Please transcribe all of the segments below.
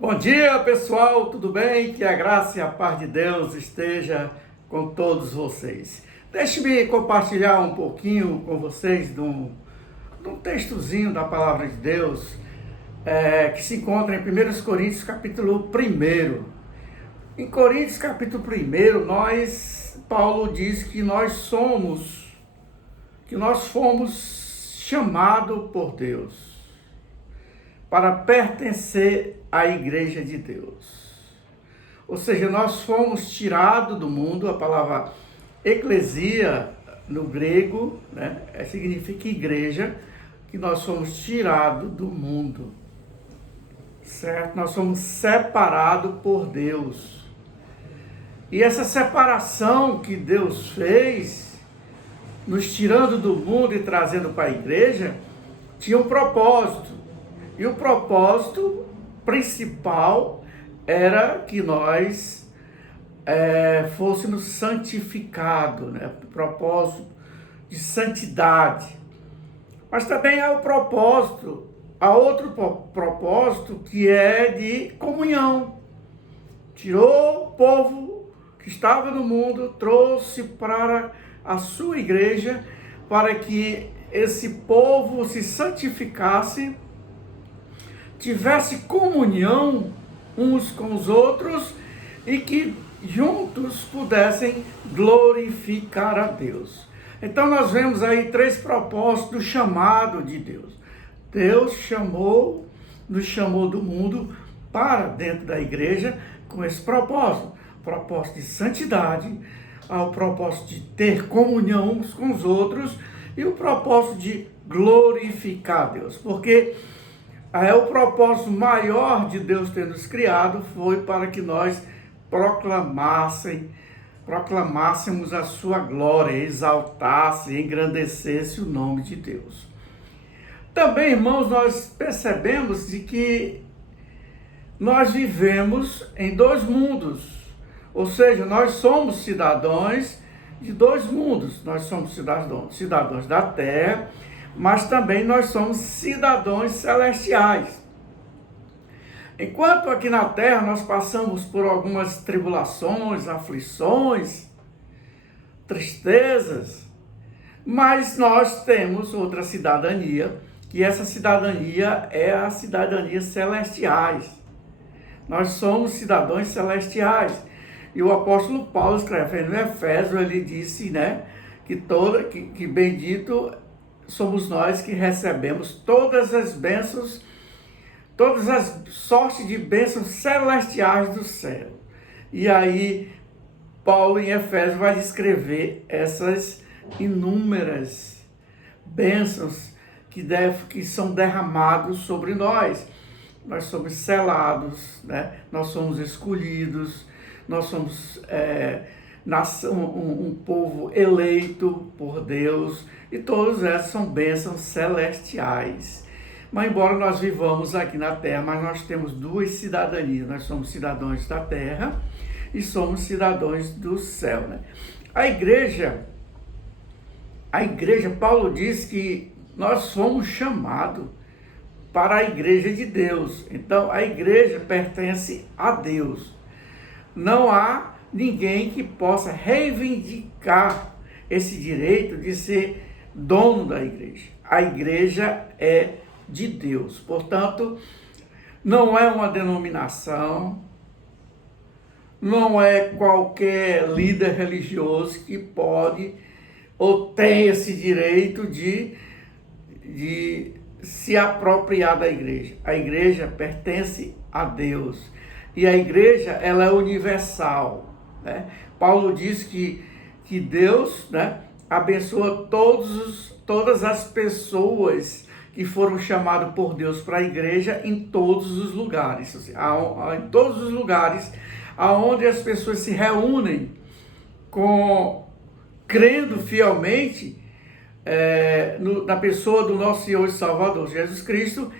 Bom dia, pessoal, tudo bem? Que a graça e a paz de Deus esteja com todos vocês. Deixe-me compartilhar um pouquinho com vocês de um textozinho da Palavra de Deus que se encontra em 1 Coríntios capítulo 1. Em Coríntios capítulo 1, Paulo diz que nós fomos chamados por Deus para pertencer à igreja de Deus. Ou seja, nós fomos tirados do mundo. A palavra eclesia no grego, significa igreja, que nós fomos tirados do mundo, certo? Nós somos separados por Deus. E essa separação que Deus fez, nos tirando do mundo e trazendo para a igreja, tinha um propósito. E o propósito principal era que nós fôssemos santificados, o propósito de santidade. Mas também há outro propósito que é de comunhão. Tirou o povo que estava no mundo, trouxe para a sua igreja, para que esse povo se santificasse, tivesse comunhão uns com os outros e que juntos pudessem glorificar a Deus. Então nós vemos aí 3 propósitos do chamado de Deus. Deus nos chamou do mundo para dentro da igreja com esse propósito. Propósito de santidade, o propósito de ter comunhão uns com os outros e o propósito de glorificar a Deus. Porque o propósito maior de Deus ter nos criado foi para que nós proclamássemos a sua glória, exaltasse, engrandecesse o nome de Deus. Também, irmãos, nós percebemos de que nós vivemos em 2 mundos, ou seja, nós somos cidadãos de 2 mundos. Nós somos cidadãos da terra, mas também nós somos cidadãos celestiais. Enquanto aqui na terra nós passamos por algumas tribulações, aflições, tristezas, mas nós temos outra cidadania, que essa cidadania é a cidadania celestiais. Nós somos cidadãos celestiais. E o apóstolo Paulo, escrevendo em Efésios, ele disse, que bendito somos nós que recebemos todas as bênçãos, todas as sortes de bênçãos celestiais do céu. E aí, Paulo em Efésios vai descrever essas inúmeras bênçãos que são derramados sobre nós. Nós somos selados, nós somos escolhidos, nós somos um povo eleito por Deus, e todas essas são bênçãos celestiais. Mas embora nós vivamos aqui na terra, mas nós temos 2 cidadanias. Nós somos cidadãos da terra e somos cidadãos do céu. A igreja, Paulo diz que nós fomos chamados para a igreja de Deus. Então, a igreja pertence a Deus. Não há ninguém que possa reivindicar esse direito de ser dono da igreja. A igreja é de Deus. Portanto, não é uma denominação, não é qualquer líder religioso que pode ou tem esse direito de se apropriar da igreja. A igreja pertence a Deus. E a igreja, ela é universal. Paulo diz que Deus, abençoa todas as pessoas que foram chamadas por Deus para a igreja em todos os lugares. Em todos os lugares onde as pessoas se reúnem crendo fielmente na pessoa do nosso Senhor e Salvador Jesus Cristo.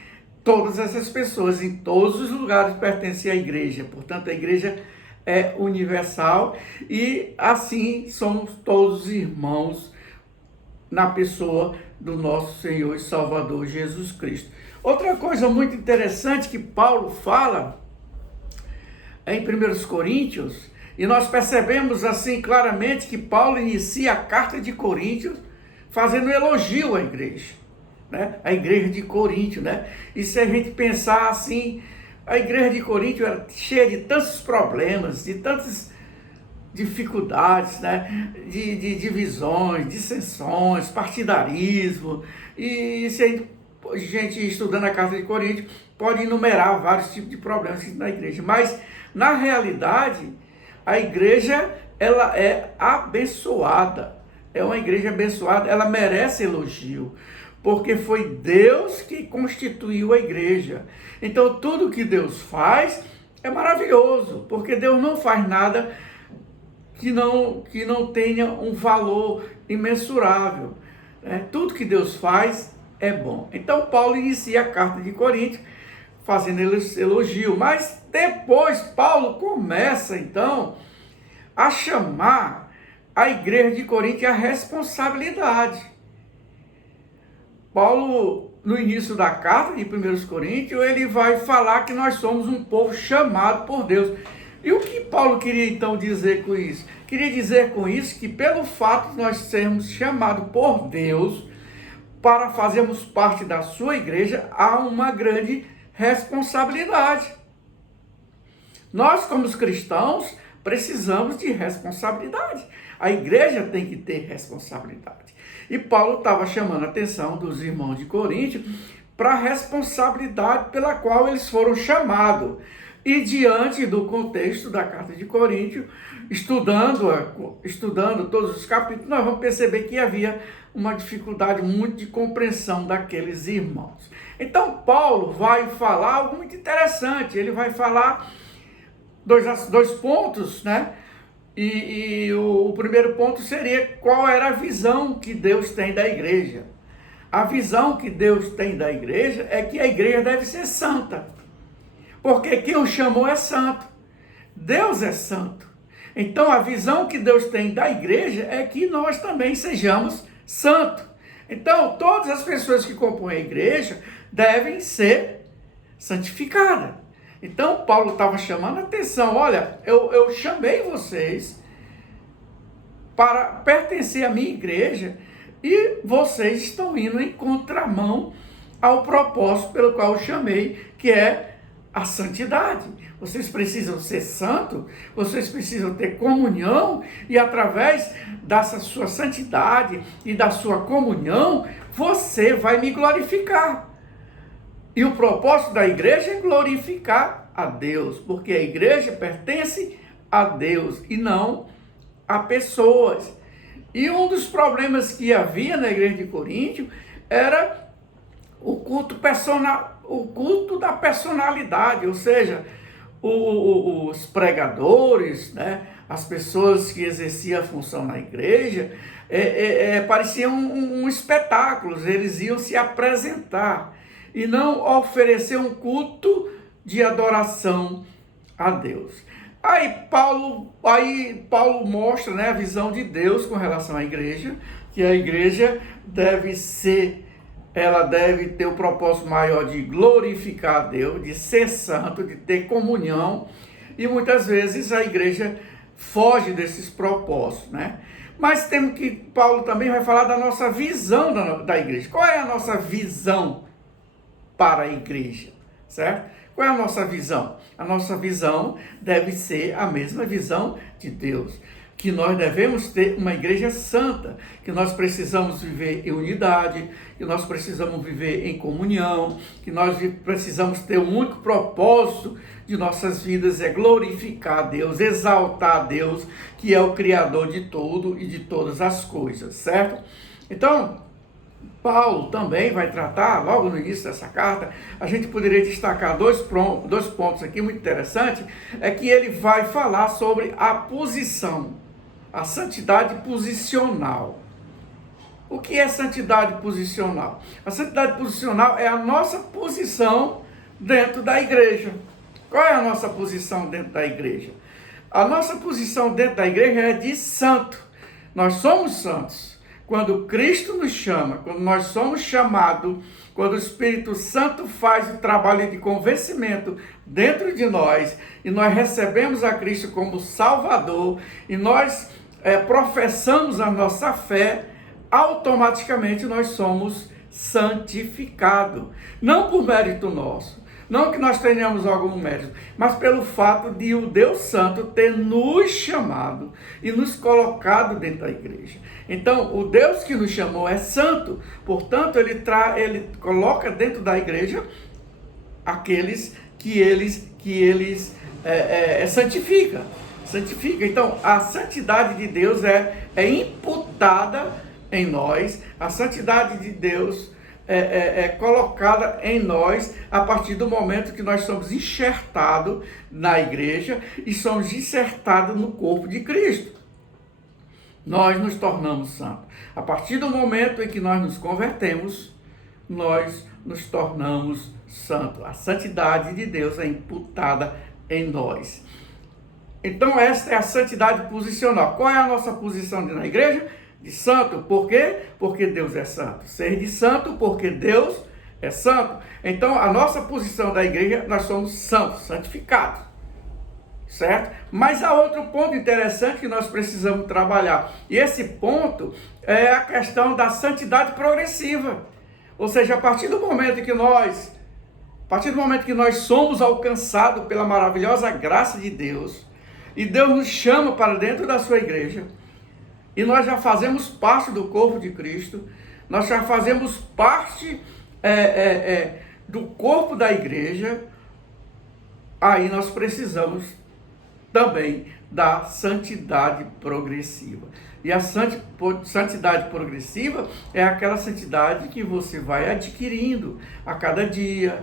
Todas essas pessoas em todos os lugares pertencem à igreja. Portanto, a igreja é universal e assim somos todos irmãos na pessoa do nosso Senhor e Salvador Jesus Cristo. Outra coisa muito interessante que Paulo fala em 1 Coríntios, e nós percebemos assim claramente que Paulo inicia a carta de Coríntios fazendo um elogio à igreja, né? A igreja de Coríntio, né? E se a gente pensar assim, a igreja de Coríntio era cheia de tantos problemas, de tantas dificuldades, né? De divisões, dissensões, partidarismo. E se a gente estudando a carta de Coríntio pode enumerar vários tipos de problemas na igreja, mas na realidade a igreja ela é abençoada, é uma igreja abençoada, ela merece elogio, porque foi Deus que constituiu a igreja. Então tudo que Deus faz é maravilhoso, porque Deus não faz nada que não tenha um valor imensurável, né? Tudo que Deus faz é bom. Então Paulo inicia a carta de Coríntios fazendo elogio, mas depois Paulo começa então a chamar a igreja de Corinto à responsabilidade. Paulo, no início da carta de 1 Coríntios, ele vai falar que nós somos um povo chamado por Deus. E o que Paulo queria então dizer com isso? Queria dizer com isso que pelo fato de nós sermos chamados por Deus para fazermos parte da sua igreja, há uma grande responsabilidade. Nós, como os cristãos, precisamos de responsabilidade. A igreja tem que ter responsabilidade. E Paulo estava chamando a atenção dos irmãos de Coríntio para a responsabilidade pela qual eles foram chamados. E diante do contexto da carta de Coríntios, estudando todos os capítulos, nós vamos perceber que havia uma dificuldade muito de compreensão daqueles irmãos. Então Paulo vai falar algo muito interessante, ele vai falar dois pontos, né? E o primeiro ponto seria qual era a visão que Deus tem da igreja. A visão que Deus tem da igreja é que a igreja deve ser santa, porque quem o chamou é santo, Deus é santo. Então a visão que Deus tem da igreja é que nós também sejamos santos. Então todas as pessoas que compõem a igreja devem ser santificadas. Então Paulo estava chamando a atenção, olha, eu chamei vocês para pertencer à minha igreja e vocês estão indo em contramão ao propósito pelo qual eu chamei, que é a santidade. Vocês precisam ser santos, vocês precisam ter comunhão e através dessa sua santidade e da sua comunhão, você vai me glorificar. E o propósito da igreja é glorificar a Deus, porque a igreja pertence a Deus e não a pessoas. E um dos problemas que havia na igreja de Coríntio era o culto da personalidade, ou seja, os pregadores, né, as pessoas que exerciam a função na igreja, pareciam um espetáculo, eles iam se apresentar e não oferecer um culto de adoração a Deus. Aí Paulo mostra, né, a visão de Deus com relação à igreja, que a igreja ela deve ter o propósito maior de glorificar a Deus, de ser santo, de ter comunhão, e muitas vezes a igreja foge desses propósitos, né? Mas temos que, Paulo também vai falar da nossa visão da igreja. Qual é a nossa visão para a igreja, certo? Qual é a nossa visão? A nossa visão deve ser a mesma visão de Deus, que nós devemos ter uma igreja santa, que nós precisamos viver em unidade, que nós precisamos viver em comunhão, que nós precisamos ter um único propósito de nossas vidas, é glorificar a Deus, exaltar a Deus, que é o Criador de tudo e de todas as coisas, certo? Então, Paulo também vai tratar, logo no início dessa carta, a gente poderia destacar dois pontos aqui muito interessantes, é que ele vai falar sobre a posição, a santidade posicional. O que é santidade posicional? A santidade posicional é a nossa posição dentro da igreja. Qual é a nossa posição dentro da igreja? A nossa posição dentro da igreja é de santo. Nós somos santos. quando Cristo nos chama, quando nós somos chamados, quando o Espírito Santo faz o trabalho de convencimento dentro de nós, e nós recebemos a Cristo como Salvador, e nós professamos a nossa fé, automaticamente nós somos santificados. Não por mérito nosso, não que nós tenhamos algum mérito, mas pelo fato de o Deus Santo ter nos chamado e nos colocado dentro da igreja. Então, o Deus que nos chamou é santo, portanto, ele coloca dentro da igreja aqueles que eles santifica. Então, a santidade de Deus é imputada em nós, a santidade de Deus é colocada em nós a partir do momento que nós somos enxertados na igreja e somos insertados no corpo de Cristo. Nós nos tornamos santos. A partir do momento em que nós nos convertemos, nós nos tornamos santos. A santidade de Deus é imputada em nós. Então, esta é a santidade posicional. Qual é a nossa posição na igreja? De santo. Por quê? Porque Deus é santo. Ser de santo porque Deus é santo. Então, a nossa posição da igreja, nós somos santos, santificados. Certo? Mas há outro ponto interessante que nós precisamos trabalhar. E esse ponto é a questão da santidade progressiva. Ou seja, a partir do momento que nós somos alcançados pela maravilhosa graça de Deus, e Deus nos chama para dentro da sua igreja, e nós já fazemos parte do corpo de Cristo, nós já fazemos parte do corpo da igreja, aí nós precisamos também da santidade progressiva. E a santidade progressiva é aquela santidade que você vai adquirindo a cada dia,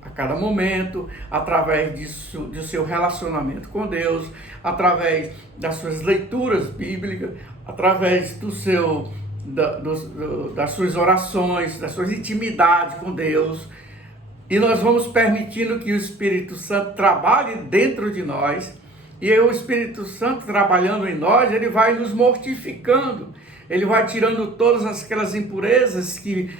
a cada momento, através do seu relacionamento com Deus, através das suas leituras bíblicas, através das suas orações, das suas intimidades com Deus. E nós vamos permitindo que o Espírito Santo trabalhe dentro de nós, e o Espírito Santo trabalhando em nós, ele vai nos mortificando, ele vai tirando todas aquelas impurezas que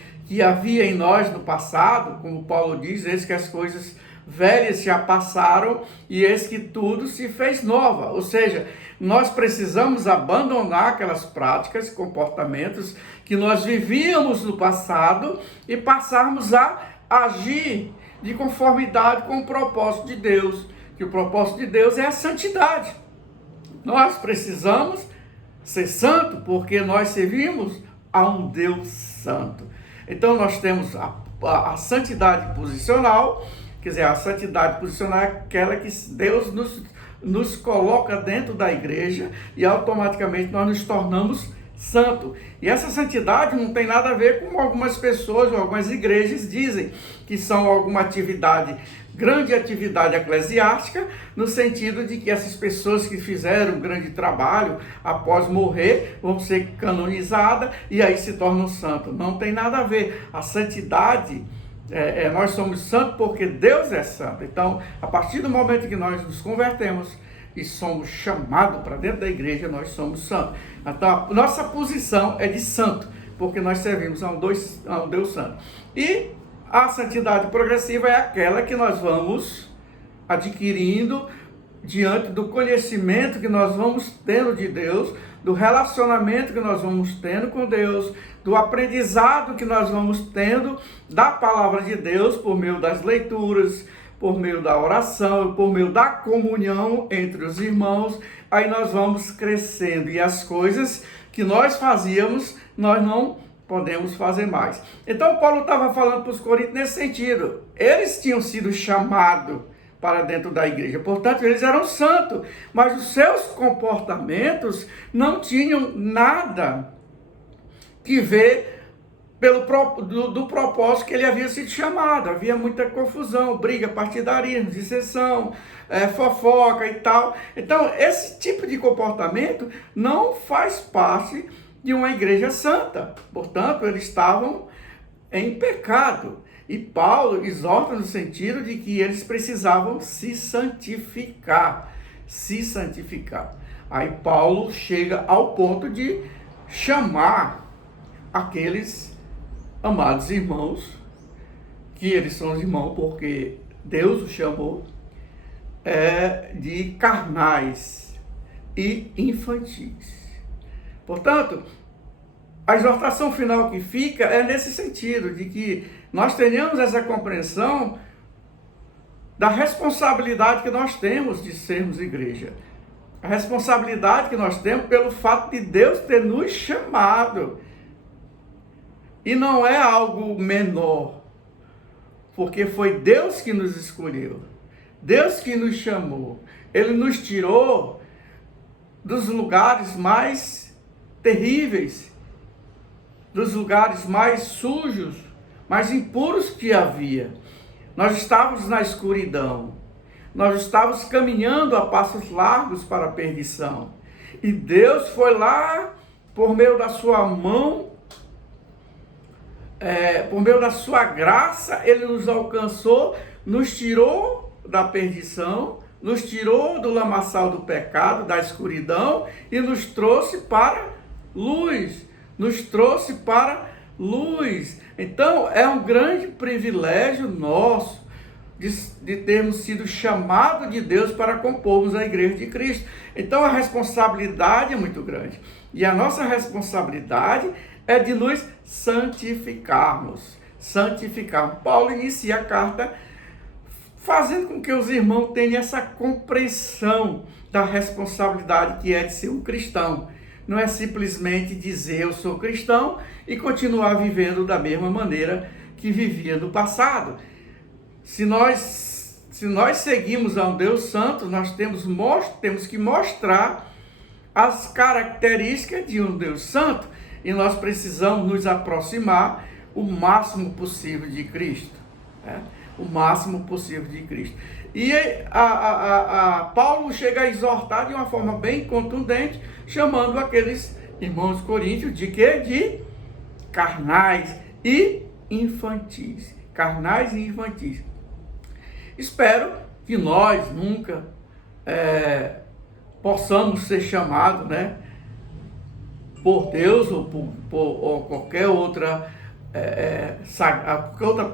havia em nós no passado, como Paulo diz, eis que as coisas velhas já passaram e eis que tudo se fez nova. Ou seja, nós precisamos abandonar aquelas práticas, comportamentos que nós vivíamos no passado e passarmos a agir de conformidade com o propósito de Deus, que o propósito de Deus é a santidade. Nós precisamos ser santo porque nós servimos a um Deus santo. Então nós temos a santidade posicional, quer dizer, a santidade posicional é aquela que Deus nos coloca dentro da igreja e automaticamente nós nos tornamos santos. E essa santidade não tem nada a ver com algumas pessoas ou algumas igrejas dizem que são alguma grande atividade eclesiástica, no sentido de que essas pessoas que fizeram um grande trabalho após morrer vão ser canonizadas e aí se tornam santos. Não tem nada a ver. A santidade, nós somos santos porque Deus é santo. Então, a partir do momento que nós nos convertemos e somos chamados para dentro da igreja, nós somos santos. Então, a nossa posição é de santo, porque nós servimos a um Deus santo. E a santidade progressiva é aquela que nós vamos adquirindo diante do conhecimento que nós vamos tendo de Deus, do relacionamento que nós vamos tendo com Deus, do aprendizado que nós vamos tendo da palavra de Deus por meio das leituras, por meio da oração, por meio da comunhão entre os irmãos. Aí nós vamos crescendo e as coisas que nós fazíamos, nós não podemos fazer mais. Então Paulo estava falando para os coríntios nesse sentido. Eles tinham sido chamados para dentro da igreja, portanto eles eram santos, mas os seus comportamentos não tinham nada que ver do propósito que ele havia sido chamado. Havia muita confusão, briga, partidarismo, dissensão, fofoca e tal. Então esse tipo de comportamento não faz parte de uma igreja santa. Portanto, eles estavam em pecado. E Paulo exorta no sentido de que eles precisavam se santificar. Se santificar. Aí Paulo chega ao ponto de chamar aqueles amados irmãos, que eles são os irmãos porque Deus os chamou, de carnais e infantis. Portanto, a exortação final que fica é nesse sentido, de que nós tenhamos essa compreensão da responsabilidade que nós temos de sermos igreja. A responsabilidade que nós temos pelo fato de Deus ter nos chamado. E não é algo menor, porque foi Deus que nos escolheu, Deus que nos chamou. Ele nos tirou dos lugares mais terríveis, dos lugares mais sujos, mais impuros que havia. Nós estávamos na escuridão, nós estávamos caminhando a passos largos para a perdição. E Deus foi lá, por meio da sua mão, por meio da sua graça, Ele nos alcançou, nos tirou da perdição, nos tirou do lamaçal do pecado, da escuridão, e nos trouxe para luz, nos trouxe para luz. Então, é um grande privilégio nosso de termos sido chamados de Deus para compormos a igreja de Cristo. Então, a responsabilidade é muito grande. E a nossa responsabilidade é de nos santificarmos. Paulo inicia a carta fazendo com que os irmãos tenham essa compreensão da responsabilidade que é de ser um cristão. Não é simplesmente dizer eu sou cristão e continuar vivendo da mesma maneira que vivia no passado. Se nós seguimos a um Deus Santo, nós temos que mostrar as características de um Deus Santo, e nós precisamos nos aproximar o máximo possível de Cristo. O máximo possível de Cristo. E Paulo chega a exortar de uma forma bem contundente, chamando aqueles irmãos coríntios de quê? De carnais e infantis. Carnais e infantis. Espero que nós nunca possamos ser chamados, por Deus ou qualquer outra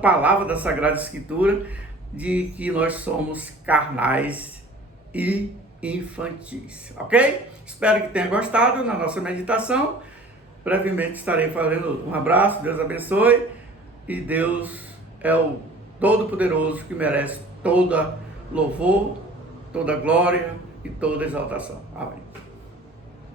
palavra da Sagrada Escritura, de que nós somos carnais e infantis, ok? Espero que tenha gostado na nossa meditação. Brevemente estarei fazendo um abraço, Deus abençoe, e Deus é o Todo-Poderoso que merece toda louvor, toda glória e toda exaltação. Amém.